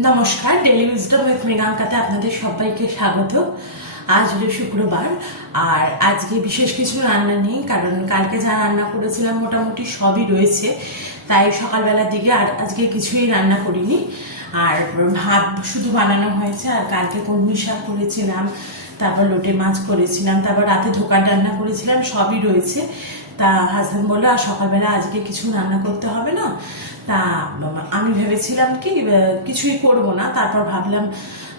নমস্কার, daily wisdom with মৃগাঙ্কাতে আপনাদের সবাইকে স্বাগত। আজ হলো শুক্রবার, আর আজকে বিশেষ কিছু রান্না নেই, কারণ কালকে যা রান্না করেছিলাম মোটামুটি সবই রয়েছে। তাই সকালবেলার দিকে আর আজকে কিছুই রান্না করিনি, আর ভাত শুধু বানানো হয়েছে। আর কালকে কলমি শাক করেছিলাম, তারপর লোটে মাছ করেছিলাম, তারপর রাতে ধোকার রান্না করেছিলাম, সবই রয়েছে। তা হাজব্যান্ড বললো আর সকালবেলা আজকে কিছু রান্না করতে হবে না। তা আমি ভেবেছিলাম কি কিছুই করব না। তারপর ভাবলাম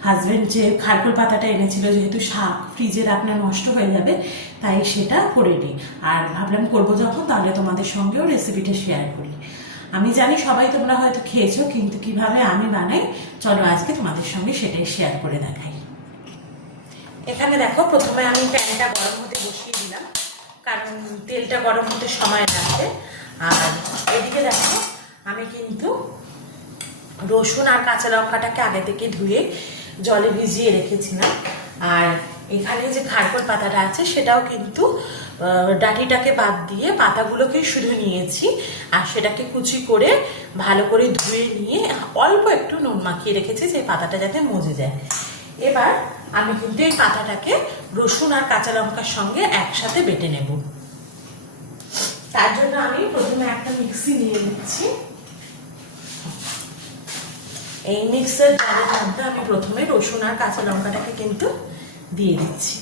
হাজব্যান্ড যে খারকুল পাতাটা এনেছিল, যেহেতু শাক ফ্রিজে রাখলে নষ্ট হয়ে যাবে, তাই সেটা করে নিই। আর ভাবলাম করবো যখন, তাহলে তোমাদের সঙ্গেও রেসিপিটা শেয়ার করি। আমি জানি সবাই তোমরা হয়তো খেয়েছো, কিন্তু কিভাবে আমি বানাই চলো আজকে তোমাদের সঙ্গে সেটাই শেয়ার করে দেখাই। এখানে দেখো, প্রথমে আমি প্যানটা গরম হতে বসিয়ে দিলাম, কারণ তেলটা গরম হতে সময় লাগবে। আর এদিকে দেখো, আমি কিন্তু রসুন আর কাঁচা লঙ্কাটাকে আগে থেকে ধুয়ে জলে ভিজিয়ে রেখেছিলাম। আর এখানে যে খারকোল পাতাটা আছে সেটাও কিন্তু ডাঁটিটাকে বাদ দিয়ে পাতাগুলোকে শুধু নিয়েছি, আর সেটাকে কুচি করে ভালো করে ধুয়ে নিয়ে অল্প একটু নুন মাখিয়ে রেখেছি, যে পাতাটা যাতে মজে যায়। এবার আমি কিন্তু এই পাতাটাকে রসুন আর কাঁচা লঙ্কার সঙ্গে একসাথে বেটে নেব। তার জন্য আমি প্রথমে একটা মিক্সি নিয়ে নিচ্ছি। এই মিক্সার জারের মধ্যে আমি প্রথমে রসুন আর কাঁচা লঙ্কাটাকে কিন্তু দিয়ে দিচ্ছি।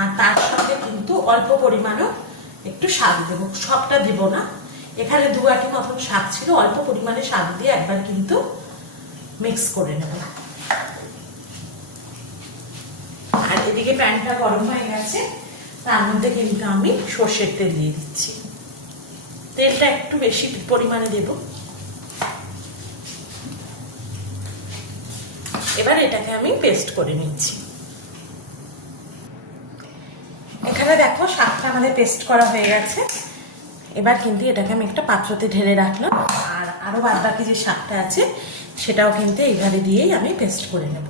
আর তার সঙ্গে কিন্তু অল্প পরিমাণও একটু শাক দেবো, সবটা দিব না। এখানে 2 আটি মতন শাক ছিল, অল্প পরিমাণে শাক দিয়ে একবার কিন্তু মিক্স করে নেব। আর এদিকে প্যানটা গরম হয়ে গেছে, তার মধ্যে কিন্তু আমি সর্ষের তেল দিয়ে দিচ্ছি। তেলটা একটু বেশি পরিমাণে দেব। এবার এটাকে আমি পেস্ট করে নিচ্ছি। এখানে দেখো, শাকটা আমাদের পেস্ট করা হয়ে গেছে। এবার কিন্তু এটাকে আমি একটা পাত্রতে ঢেলে রাখলাম, আর আরো বাদ বাকি যে শাকটা আছে সেটাও কিন্তু এইভাবে দিয়েই আমি পেস্ট করে নেব।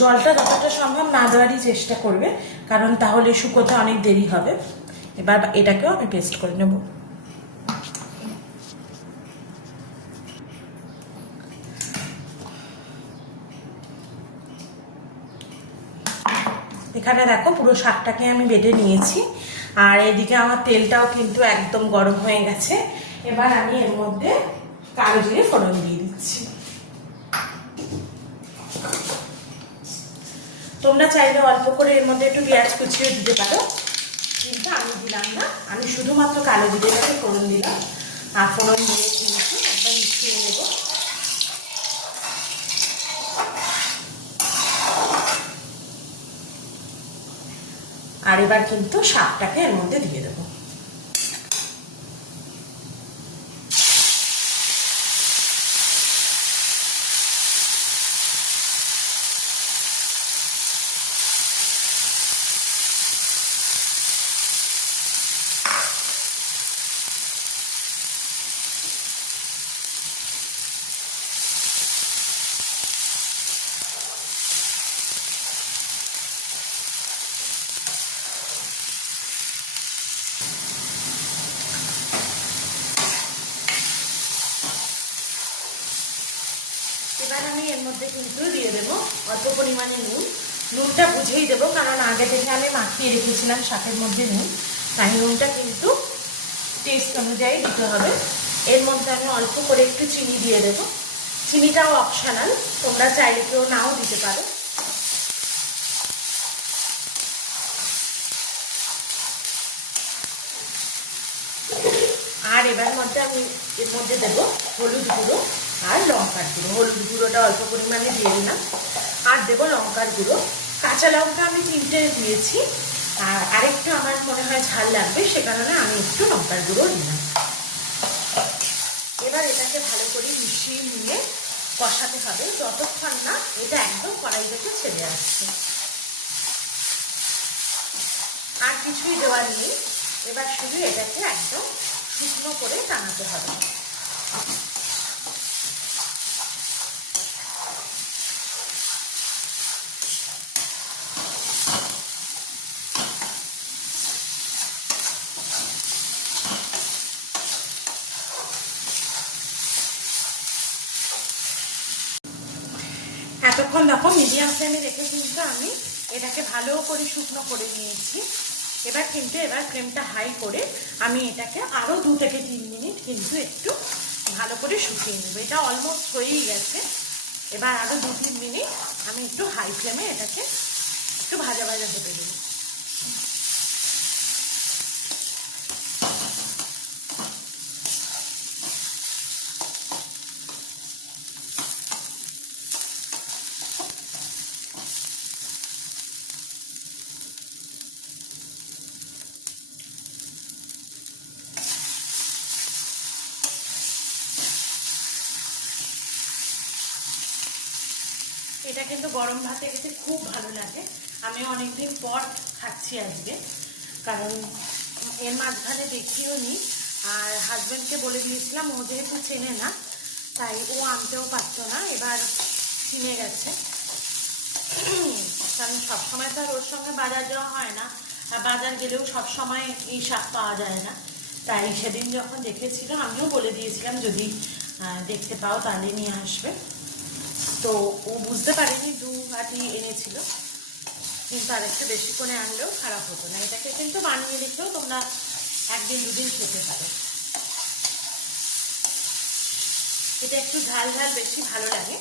জলটা যতটা সম্ভব না দেওয়ারই চেষ্টা করবে, কারণ তাহলে শুকোতে অনেক দেরি হবে। এবার এটাকেও আমি পেস্ট করে নেব। এখানে দেখো, পুরো শাকটাকে আমি বেটে নিয়েছি, আর এদিকে আমার তেলটাও কিন্তু একদম গরম হয়ে গেছে। এবার আমি এর মধ্যে কালো জিরে ফোড়ন দিয়ে দিচ্ছি। তোমরা চাইলে অল্প করে এর মধ্যে একটু পেঁয়াজ কুচিয়ে দিতে পারো, কিন্তু আমি দিলাম না। আমি শুধুমাত্র কালো জিরেটাকে ফোড়ন দিলাম, আর ফোড়ন দিয়ে কিন্তু একদম মিশিয়ে নেব। আর এবার কিন্তু শাকটাকে এর মধ্যে দিয়ে দেবো। এবার আমি এর মধ্যে কিন্তু দিয়ে দেবো অল্প পরিমাণে নুন। নুনটা বুঝেই দেবো, কারণ আগে থেকে আমি মাখিয়ে রেখেছিলাম শাকের মধ্যে নুন, তাই নুনটা কিন্তু টেস্ট অনুযায়ী দিতে হবে। এর মধ্যে আমি অল্প করে একটু চিনি দিয়ে দেবো। চিনিটাও অপশনাল, তোমরা চাইলে কেউ নাও দিতে পারো। আর এবার মধ্যে আমি এর মধ্যে দেবো হলুদ গুঁড়ো আর লঙ্কার গুঁড়ো। হলুদ গুঁড়োটা অল্প পরিমাণে দিয়ে দিলাম, আর দেবো লঙ্কার গুঁড়ো। কাঁচা লঙ্কা আমি 3টে দিয়েছি, আর আরেকটু আমার মনে হয় ঝাল লাগবে, সে কারণে আমি একটু লঙ্কার গুঁড়ো দিলাম। এবার এটাকে ভালো করে মিশিয়ে নিয়ে কষাতে হবে, যতক্ষণ না এটা একদম কড়াই থেকে ছেড়ে আসছে। আর কিছুই দেওয়ার নেই, এবার শুধু এটাকে একদম শুকনো করে টানাতে হবে। এতক্ষণ দেখো মিডিয়াম ফ্লেমে রেখে কিন্তু আমি এটাকে ভালো করে শুকনো করে নিয়েছি। এবার ফ্লেমটা হাই করে আমি এটাকে আরও 2 থেকে 3 মিনিট কিন্তু একটু ভালো করে শুকিয়ে নেব। এটা অলমোস্ট হয়েই গেছে। এবার আরও 2-3 মিনিট আমি একটু হাই ফ্লেমে এটাকে একটু ভাজা ভাজা হতে দেবো। এটা কিন্তু গরম ভাতে খেতে খুব ভালো লাগে। আমি অনেকদিন পর খাচ্ছি আজকে, কারণ এর মাঝখানে দেখিও নি। আর হাজব্যান্ডকে বলে দিয়েছিলাম, ও যেহেতু চেনে না তাই ও আনতেও পারতো না, এবার চিনে গেছে। কারণ সবসময় তো আর ওর সঙ্গে বাজার যাওয়া হয় না, আর বাজার গেলেও সবসময় এই শাক পাওয়া যায় না। তাই সেদিন যখন দেখেছিল আমিও বলে দিয়েছিলাম যদি দেখতে পাও তাহলে নিয়ে আসবে। তো ও বুঝতে পারেনি 2 বাটি এনেছিল, কিন্তু আরেকটু বেশি করে আনলেও খারাপ হতো না। এটাকে কিন্তু বানিয়ে রেখেও তোমরা 1 দিন 2 দিন খেতে পারো। এটা একটু ঝাল ঝাল বেশি ভালো লাগে।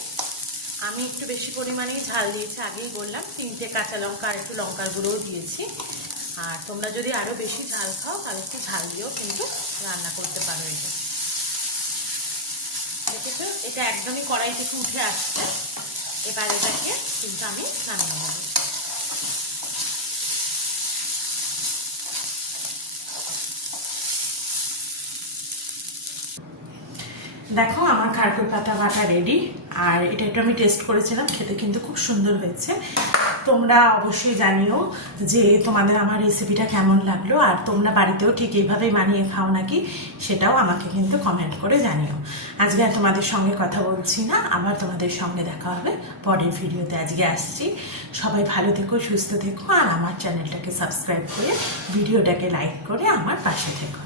আমি একটু বেশি পরিমাণেই ঝাল দিয়েছি, আগেই বললাম। 3টে কাঁচা লঙ্কা আর একটু লঙ্কার গুঁড়োও দিয়েছি। আর তোমরা যদি আরও বেশি ঝাল খাও তাহলে একটু ঝাল দিয়েও কিন্তু রান্না করতে পারো। এটা দেখেছো, এটা একদমই কড়াই থেকে উঠে আসছে। এবার এটাকে কিন্তু আমি নামিয়ে নেব। দেখো আমার খারকুল পাতা বাটা রেডি। আর এটা একটু আমি টেস্ট করেছিলাম, খেতে কিন্তু খুব সুন্দর হয়েছে। তোমরা অবশ্যই জানিও যে তোমাদের আমার রেসিপিটা কেমন লাগলো, আর তোমরা বাড়িতেও ঠিক এইভাবেই বানিয়ে খাও নাকি, সেটাও আমাকে কিন্তু কমেন্ট করে জানিও। আজকে আর তোমাদের সঙ্গে কথা বলছি না, আবার তোমাদের সঙ্গে দেখা হবে পরের ভিডিওতে। আজকে আসছি। সবাই ভালো থেকো, সুস্থ থেকো, আর আমার চ্যানেলটাকে সাবস্ক্রাইব করে ভিডিওটাকে লাইক করে আমার পাশে থেকো।